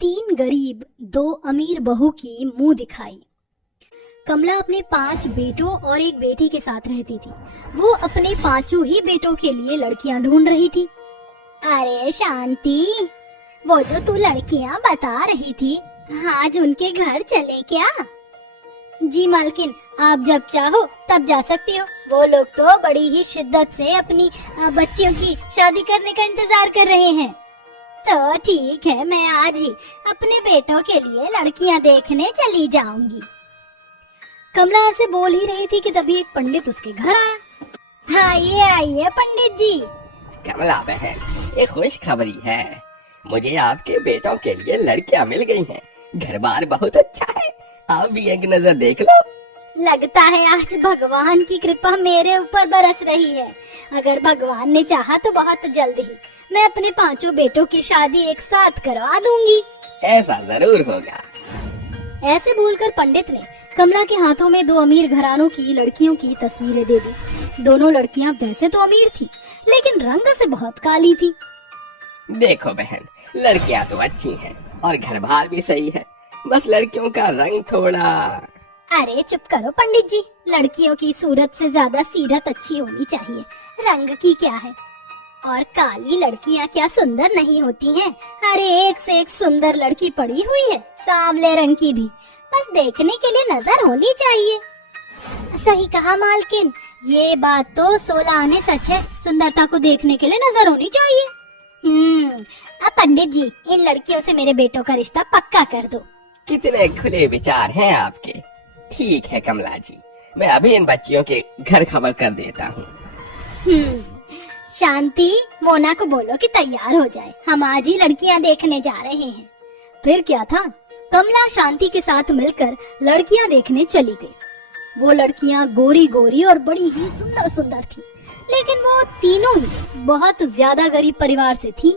तीन गरीब दो अमीर बहू की मुंह दिखाई। कमला अपने 5 बेटों और एक बेटी के साथ रहती थी। वो अपने 5 ही बेटों के लिए लड़कियां ढूंढ रही थी। अरे शांति, वो जो तू लड़कियां बता रही थी, आज उनके घर चले क्या? जी मालकिन, आप जब चाहो तब जा सकती हो। वो लोग तो बड़ी ही शिद्दत से अपनी बच्चियों की शादी करने का इंतजार कर रहे हैं। तो ठीक है, मैं आज ही अपने बेटों के लिए लड़कियां देखने चली जाऊंगी। कमला ऐसे बोल ही रही थी कि तभी एक पंडित उसके घर आया। आइए आइए पंडित जी। कमला बहन, ये खुश खबरी है। मुझे आपके बेटों के लिए लड़कियां मिल गई हैं। घर बार बहुत अच्छा है, आप भी एक नजर देख लो। लगता है आज भगवान की कृपा मेरे ऊपर बरस रही है। अगर भगवान ने चाहा तो बहुत जल्द ही मैं अपने 5 बेटों की शादी एक साथ करवा दूंगी। ऐसा जरूर होगा। ऐसे बोलकर पंडित ने कमला के हाथों में 2 अमीर घरानों की लड़कियों की तस्वीरें दे दी। दोनों लड़कियां वैसे तो अमीर थी, लेकिन रंग से बहुत काली थी। देखो बहन, लड़कियां तो अच्छी हैं और घर बार भी सही है, बस लड़कियों का रंग थोड़ा। अरे चुप करो पंडित जी, लड़कियों की सूरत से ज्यादा सीरत अच्छी होनी चाहिए, रंग की क्या है। और काली लड़कियां क्या सुंदर नहीं होती हैं? अरे एक से एक सुंदर लड़की पड़ी हुई है, सांवले रंग की भी, बस देखने के लिए नजर होनी चाहिए। सही कहा मालकिन, ये बात तो 16 आने सच है, सुंदरता को देखने के लिए नजर होनी चाहिए। अब पंडित जी, इन लड़कियों से मेरे बेटों का रिश्ता पक्का कर दो। कितने खुले विचार हैं आपके। ठीक है कमला जी, मैं अभी इन बच्चियों के घर खबर कर देता हूँ। शांति, मोना को बोलो कि तैयार हो जाए, हम आज ही लड़कियां देखने जा रहे हैं। फिर क्या था, कमला शांति के साथ मिलकर लड़कियां देखने चली गई। वो लड़कियां गोरी गोरी और बड़ी ही सुंदर सुंदर थी, लेकिन वो तीनों ही बहुत ज्यादा गरीब परिवार से थी।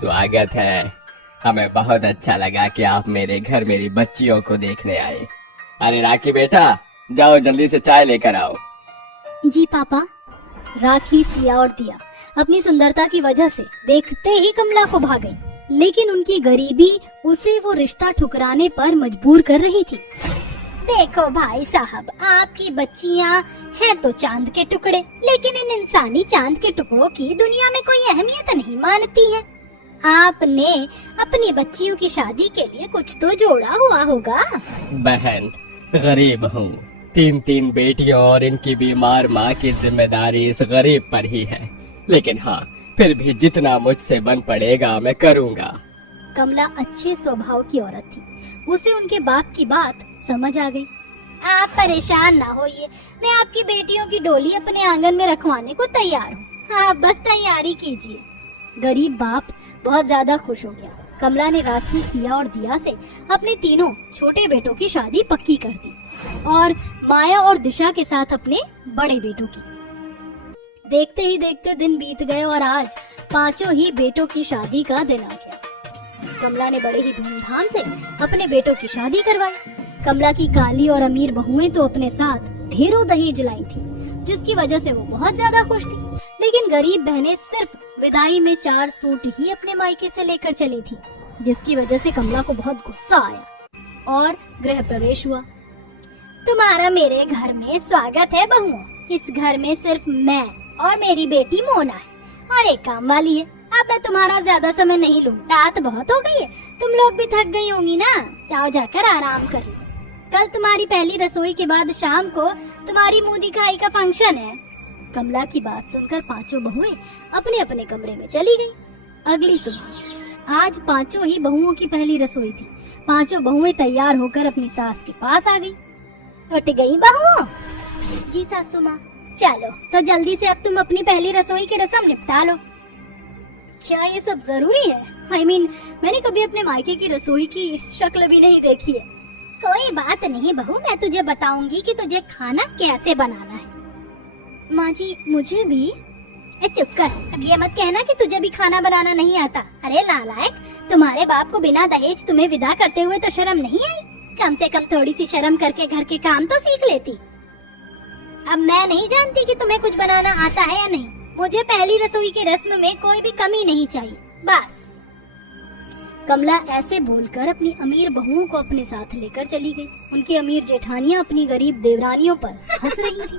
स्वागत है, हमें बहुत अच्छा लगा कि आप मेरे घर मेरी बच्चियों को देखने आए। अरे राखी बेटा, जाओ जल्दी से चाय लेकर आओ। जी पापा। राखी, सिया और दिया अपनी सुंदरता की वजह से देखते ही कमला को भा गई, लेकिन उनकी गरीबी उसे वो रिश्ता ठुकराने पर मजबूर कर रही थी। देखो भाई साहब, आपकी बच्चियां हैं तो चांद के टुकड़े, लेकिन इन इंसानी चांद के टुकड़ों की दुनिया में कोई अहमियत नहीं मानती है। आपने अपनी बच्चियों की शादी के लिए कुछ तो जोड़ा हुआ होगा। बहन, गरीब हूँ, 3 बेटियों और इनकी बीमार माँ की जिम्मेदारी इस गरीब पर ही है, लेकिन हाँ, फिर भी जितना मुझसे बन पड़ेगा मैं करूँगा। कमला अच्छे स्वभाव की औरत थी, उसे उनके बाप की बात समझ आ गई। आप परेशान ना होइए, मैं आपकी बेटियों की डोली अपने आंगन में रखवाने को तैयार हूँ, आप बस तैयारी कीजिए। गरीब बाप बहुत ज्यादा खुश हो गया। कमला ने राखी, सिया और दिया से अपने तीनों छोटे बेटों की शादी पक्की कर दी और माया और दिशा के साथ अपने बड़े बेटों की। देखते ही देखते दिन बीत गए और आज 5 ही बेटों की शादी का दिन आ गया। कमला ने बड़े ही धूमधाम से अपने बेटों की शादी करवाई। कमला की काली और अमीर बहुएं तो अपने साथ ढेरों दहेज लाई थी, जिसकी वजह से वो बहुत ज्यादा खुश थी। लेकिन गरीब बहनें सिर्फ विदाई में 4 सूट ही अपने मायके से लेकर चली थी, जिसकी वजह से कमला को बहुत गुस्सा आया और गृह प्रवेश हुआ। तुम्हारा मेरे घर में स्वागत है बहुओं। इस घर में सिर्फ मैं और मेरी बेटी मोना है और एक काम वाली है। अब मैं तुम्हारा ज्यादा समय नहीं लूँ, रात बहुत हो गई है, तुम लोग भी थक गई होंगी ना, जाओ जाकर आराम कर लो। कल तुम्हारी पहली रसोई के बाद शाम को तुम्हारी मुंह दिखाई का फंक्शन है। कमला की बात सुनकर 5 बहुएं अपने अपने कमरे में चली गई। अगली सुबह आज 5 ही बहुओं की पहली रसोई थी। 5 बहुएं तैयार होकर अपनी सास के पास आ गई। उठ गई बहुओं? जी सासू माँ। चलो तो जल्दी से अब तुम अपनी पहली रसोई की रस्म निपटा लो। क्या ये सब जरूरी है? मैंने कभी अपने मायके की रसोई की शक्ल भी नहीं देखी है। कोई बात नहीं बहू, मैं तुझे बताऊंगी कि तुझे खाना कैसे बनाना है। माँ जी, मुझे भी। चुप कर, अब ये मत कहना कि तुझे भी खाना बनाना नहीं आता। अरे नालायक, तुम्हारे बाप को बिना दहेज तुम्हें विदा करते हुए तो शर्म नहीं आई? कम से कम थोड़ी सी शर्म करके घर के काम तो सीख लेती। अब मैं नहीं जानती कि तुम्हें कुछ बनाना आता है या नहीं, मुझे पहली रसोई की रस्म में कोई भी कमी नहीं चाहिए, बस। कमला ऐसे बोलकर अपनी अमीर बहुओं को अपने साथ लेकर चली गई। उनकी अमीर जेठानियां अपनी गरीब देवरानियों पर हंस रही थी।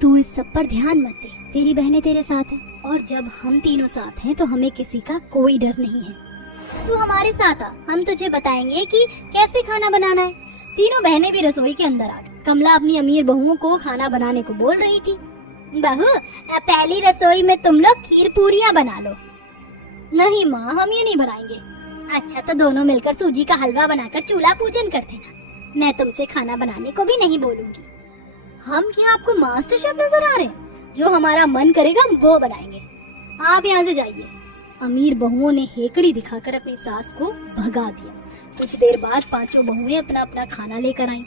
तू इस सब पर ध्यान मत दे, तेरी बहनें तेरे साथ हैं और जब हम तीनों साथ हैं तो हमें किसी का कोई डर नहीं है। तू हमारे साथ आ, हम तुझे बताएंगे कि कैसे खाना बनाना है। तीनों बहनें भी रसोई के अंदर आ गई। कमला अपनी अमीर बहुओं को खाना बनाने को बोल रही थी। बहू, पहली रसोई में तुम लोग खीर पूरियां बना लो। नहीं माँ, हम ये नहीं बनाएंगे। अच्छा, तो दोनों मिलकर सूजी का हलवा बनाकर चूल्हा पूजन कर देना। मैं तुमसे खाना बनाने को भी नहीं बोलूंगी। हम क्या आपको मास्टर शेफ नजर आ रहे हैं? जो हमारा मन करेगा वो बनाएंगे। आप यहाँ से जाइए। अमीर बहुओं ने हेकड़ी दिखाकर अपनी सास को भगा दिया। कुछ देर बाद पांचों बहुएं अपना अपना खाना लेकर आईं।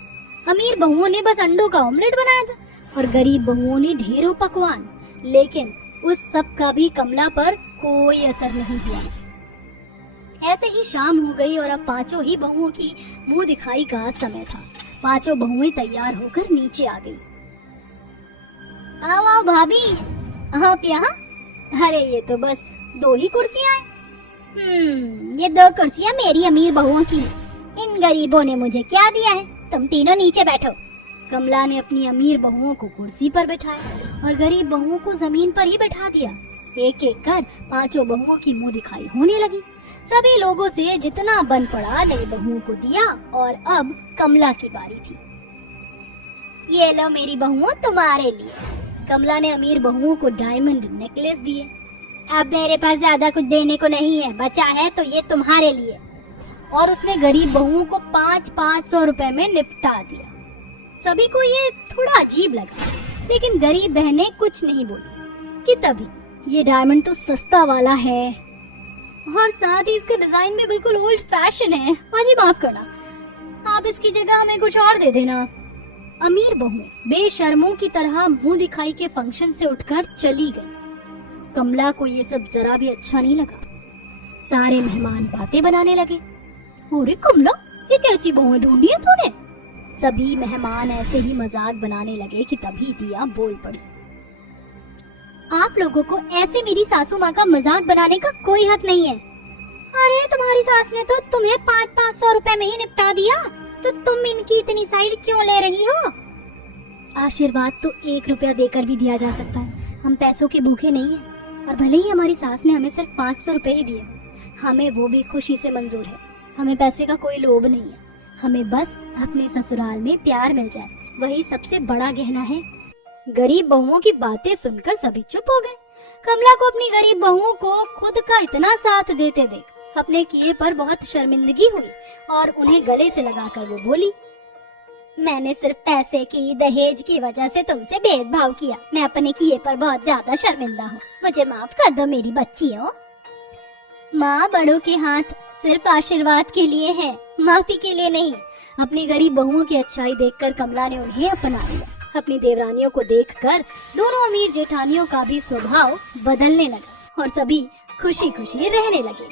अमीर बहुओं ने बस अंडों का ऑमलेट बनाया था और गरीब बहुओं ने ढेरों पकवान, लेकिन उस सब का भी कमला पर कोई असर नहीं हुआ। ऐसे ही शाम हो गई और अब पांचों ही बहुओं की मुंह दिखाई का समय था। पांचों बहुएं तैयार होकर नीचे आ गई। आओ आओ भाभी, आप यहाँ? अरे ये तो बस 2 ही कुर्सियाँ हैं। ये 2 कुर्सियाँ मेरी अमीर बहुओं की। इन गरीबों ने मुझे क्या दिया है? तुम तीनों नीचे बैठो। कमला ने अपनी अमीर बहुओं को कुर्सी पर बैठाया और गरीब बहुओं को जमीन पर ही बैठा दिया। एक एक कर पांचों बहुओं की मुंह दिखाई होने लगी। सभी लोगों से जितना बन पड़ा नई बहुओं को दिया और अब कमला की बारी थी। ये लो मेरी बहुओं, तुम्हारे लिए। कमला ने अमीर बहुओं को डायमंड नेकलेस दिए। अब मेरे पास ज्यादा कुछ देने को नहीं है, बचा है तो ये तुम्हारे लिए। और उसने गरीब बहुओं को 500 रुपए में निपटा दिया। सभी को ये थोड़ा अजीब लगा, लेकिन गरीब बहनें कुछ नहीं बोली कि तभी ये डायमंड तो सस्ता वाला है और साथ ही इसका डिजाइन भी बिल्कुल ओल्ड फैशन है। हाजी माफ करना, आप इसकी जगह हमें कुछ और दे देना। अमीर बहुएं बेशर्मों की तरह मुंह दिखाई के फंक्शन से उठकर चली गई। कमला को ये सब जरा भी अच्छा नहीं लगा। सारे मेहमान बातें बनाने लगे। अरे कमला, ये कैसी बहुएं ढूंढी है तूने? सभी मेहमान ऐसे ही मजाक बनाने लगे कि तभी दिया बोल पड़ी। आप लोगों को ऐसे मेरी सासू माँ का मजाक बनाने का कोई हक नहीं है। अरे तुम्हारी सास ने तो तुम्हें 500 रुपए में ही निपटा दिया, तो तुम इनकी इतनी साइड क्यों ले रही हो? आशीर्वाद तो 1 रुपया देकर भी दिया जा सकता है। हम पैसों के भूखे नहीं हैं और भले ही हमारी सास ने हमें सिर्फ 500 रुपए ही दिए, हमें वो भी खुशी से मंजूर है। हमें पैसे का कोई लोभ नहीं है। हमें बस अपने ससुराल में प्यार मिल जाए, वही सबसे बड़ा गहना है। गरीब बहुओं की बातें सुनकर सभी चुप हो गए। कमला को अपनी गरीब बहुओं को खुद का इतना साथ देते देख अपने किए पर बहुत शर्मिंदगी हुई और उन्हें गले से लगाकर वो बोली, मैंने सिर्फ पैसे की, दहेज की वजह से तुमसे भेदभाव किया। मैं अपने किए पर बहुत ज्यादा शर्मिंदा हूँ। मुझे माफ कर दो मेरी बच्चियों। माँ बड़ों के हाथ सिर्फ आशीर्वाद के लिए है, माफी के लिए नहीं। अपनी गरीब बहुओं की अच्छाई देखकर कमला ने उन्हें अपना लिया। अपनी देवरानियों को देखकर दोनों अमीर जेठानियों का भी स्वभाव बदलने लगा और सभी खुशी खुशी रहने लगे।